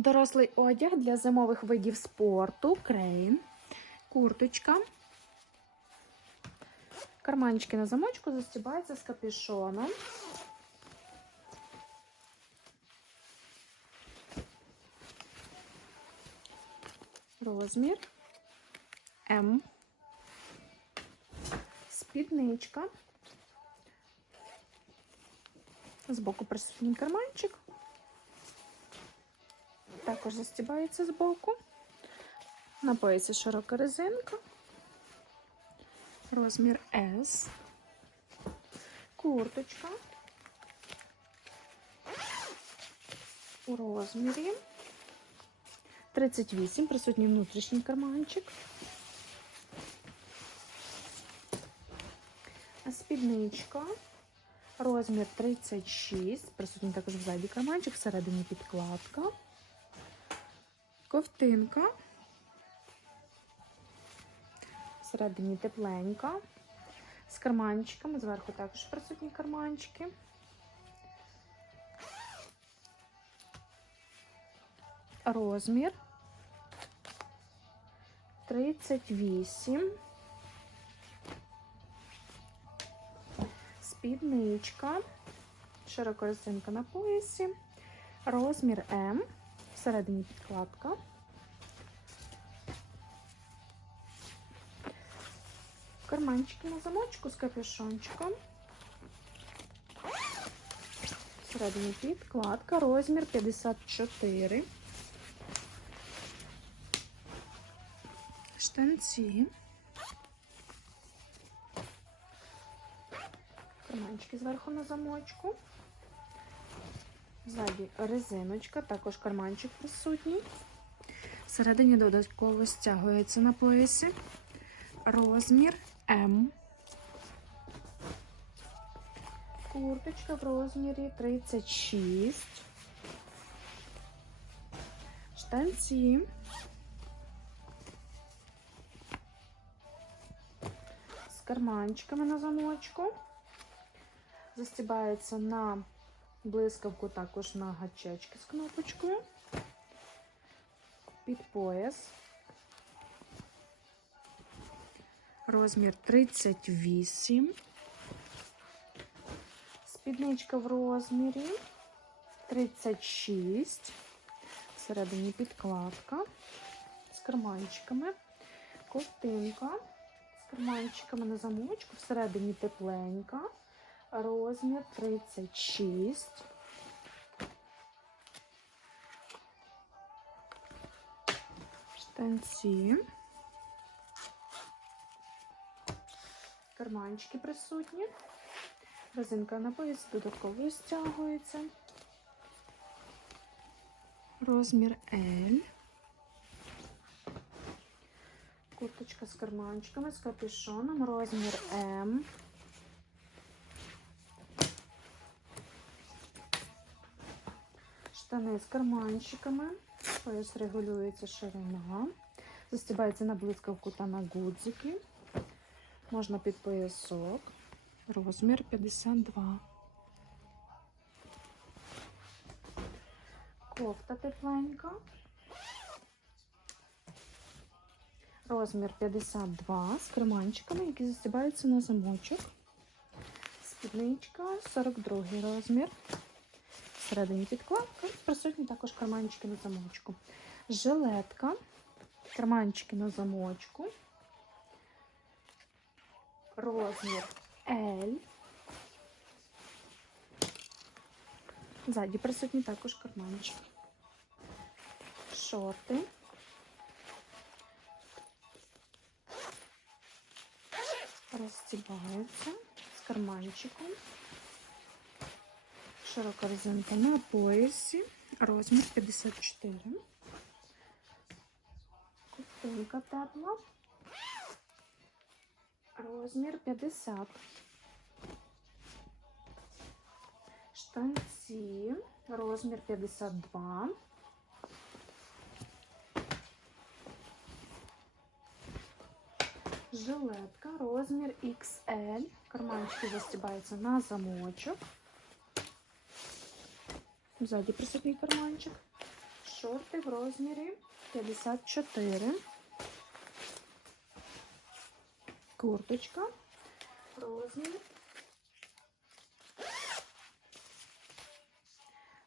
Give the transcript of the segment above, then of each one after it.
Дорослий одяг для зимових видів спорту, крейн, курточка. Карманчики на замочку застібаються з капюшоном. Розмір М. Спідничка. Збоку присутній карманчик. Також застібається збоку. На поясі широка резинка. Розмір S. Курточка. У розмірі 38, присутній внутрішній карманчик. Спідничка. Розмір 36, присутній також ззаді карманчик, всередині підкладка. Ковтинка. Всередині тепленька. З карманчиками. Зверху також присутні карманчики. Розмір 38. Спідничка. Широка резинка на поясі. Розмір М. Всередині підкладка. Карманчики на замочку з капюшончиком. Всередині підкладка. Розмір 54. Штанці. Карманчики зверху на замочку. Ззаді резиночка, також карманчик присутній. Всередині додатково стягується на поясі. Розмір М. Курточка в розмірі 36. Штанці. З карманчиками на замочку. Застібається на блискавку також на гачечки з кнопочкою. Під пояс. Розмір 38. Спідничка в розмірі 36. Всередині підкладка з карманчиками. Ковтинка з карманчиками на замочку. Всередині тепленька. Розмір 36. Штанці. Карманчики присутні. Резинка на пояс додатково стягується. Розмір L. Курточка з карманчиками, з капюшоном. Розмір М. Штани з карманчиками. Пояс регулюється ширина. Застібається на блискавку та на гудзики. Можна під поясок. Розмір 52. Кофта тепленька. Розмір 52 з карманчиками, які застібаються на замочок. Спідничка 42 розмір. Всередині підкладка. Присутні також карманчики на замочку. Жилетка. Карманчики на замочку. Розмір L. Ззаді присутні також карманчики. Шорти. Розстібаються з карманчиком. Широка резинка на поясі. Розмір 54. Ковтинка тепла. Розмір 50. Штанці. Розмір 52. Жилетка. Розмір XL. Карманчики застібаються на замочок. Ззаді присутній карманчик. Шорти в розмірі 54. Курточка. Розмір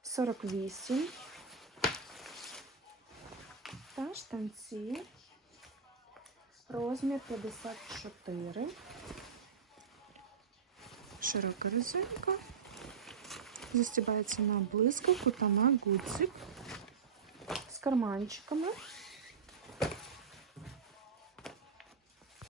48. Та штанці. Розмір 54. Широка резинка. Застібається на блискавку та на гудзик з карманчиками.